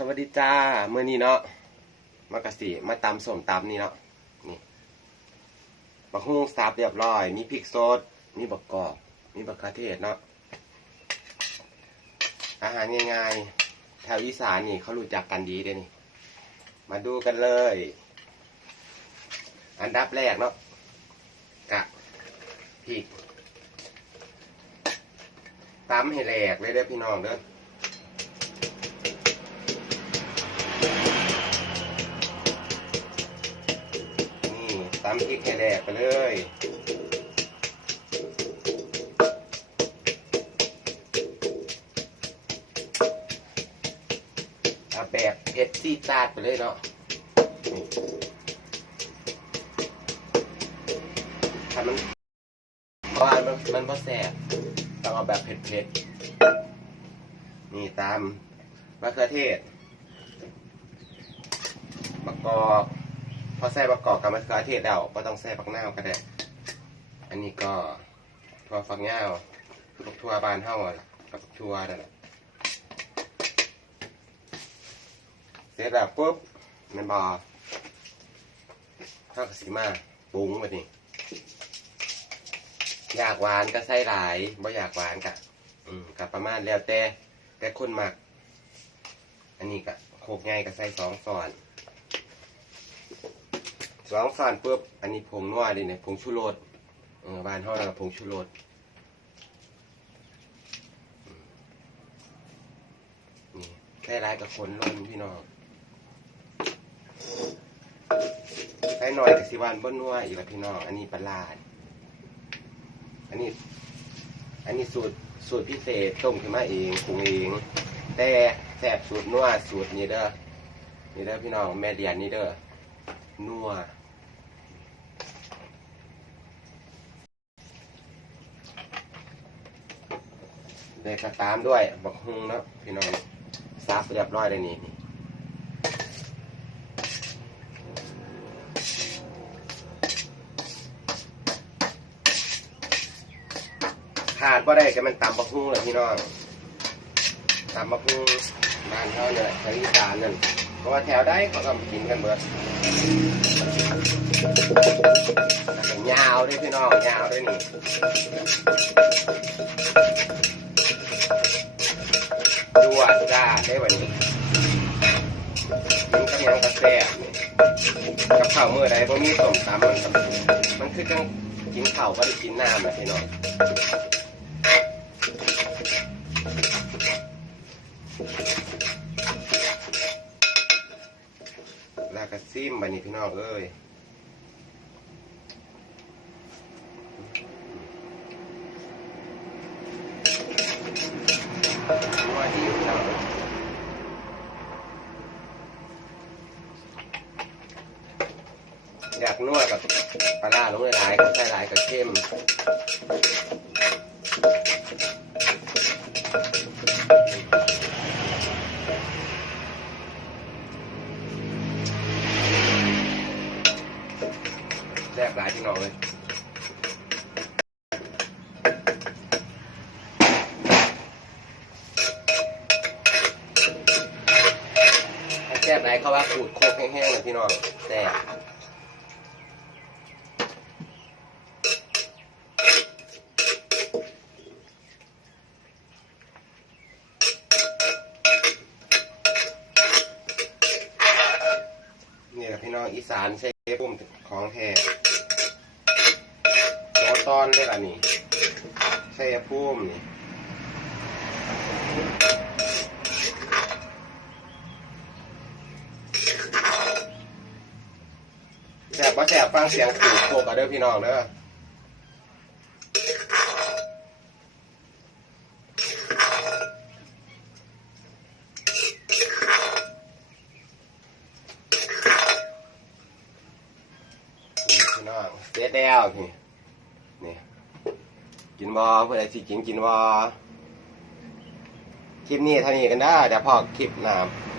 สวัสดีจ้าเมื่อนี้เนาะมากะสิมาตำส้มตำนี่เนาะนี่บักฮุ้งสับเรียบร้อย มีพริกสดมีบักกอกมีบักกะเทศเนาะอาหารง่ายๆแถวอีสานนี่เขารู้จักกันดีเด้นี่มาดูกันเลย อันดับแรกเนาะกะพริกตำให้แหลกเลยเด้อพี่น้องเด้อ นี่ตำพริกให้แหลกไปเลยเอาแบบเผ็ดซีดจาดไปเลยเนาะนี่ถ้ามันเพราะว่ามันมันพอแสบต้องเอาแบบเผ็ดๆนี่ตามมะเขือเทศ อพอใส่มะกอกกับมะเขือเทศแล้วก็ต้องใส่ผักนาวก็ได้ อันนี้ก็ถั่วฝักยาวพวกถั่วบานเท่ากับถั่วนั่นแหละเสร็จแล้วปุ๊บมันบอข้าวสีมาปรุงแบบนี้อยากหวานก็ใส่หลายบ่อยากหวานกะอืมกับประมาณแล้วแต่แต่คนมัก อันนี้กะโคกง่ายก็ใส่สองส่อน สองส่นปุ๊บอันนี้ผงนวดดิเนี่ยผงชูรสบ้านห้องเราผงชูรสอืมนี่ใส่หลายกับคนล้นพี่น้องใส่หน่อยกับสิวานบ้นนัวอีกแล้วพี่น้อง อันนี้ปลาร้าอันนี้ อันนี้สูตรสูตรพิเศษต้มขึ้นมาเองปรุงเอง แต่แซ่บสูตรนัวสูตรนี้เด้อนี่เด้อพี่น้องแม่เดียนนี่เด้อนัว เด็กก็ตามด้วยบักฮุงเนาะพี่น้องซับเรียบร้อยเลยนี่นี่ขาดบ่ได้ก็มันตำบักฮุ้งเลยพี่น้องตำบักฮุ้งบ้านเขาเนี่ยทางอีสานนั่นเพราะว่าแถวได้เขาก็กินกันเบิดยาวด้วยพี่น้องยาวด้วยนี่ ดวดจ้าได้วันนี้กินกับหยังกระแซ่บกับข้าวมื้อใดบ่มีส้มตำมันมันคือจังกินข้าวบ่ได้กินน้ำนะพี่น้องลากระซิมบันนี้พี่น้องเอ้ย ว่าดีพี่น้องอยากนวดกับปลาล่าลงในหลายเขาใส่หลายกับเข้มแซ่บหลายพี่น้องเลยให้แซ่บไหลายเขาว่าขูดโคกแห้งๆเลยพี่น้องแซ่บนี่แหละพี่น้องอีสานใช้ปุ่มของแท้ตัวตอนได้ละนี่ใช้ปุ่มนี่ ฟังเสียงขูดโคกันเด้อพี่น้องเด้อนี่พี่น้องเสร็จแล้วนี่นี่กินบอเพื่ออะไรสิกินกินบอคลิปนี้เท่านี้กันได้เดี๋ยวพอคลิปหน้ำ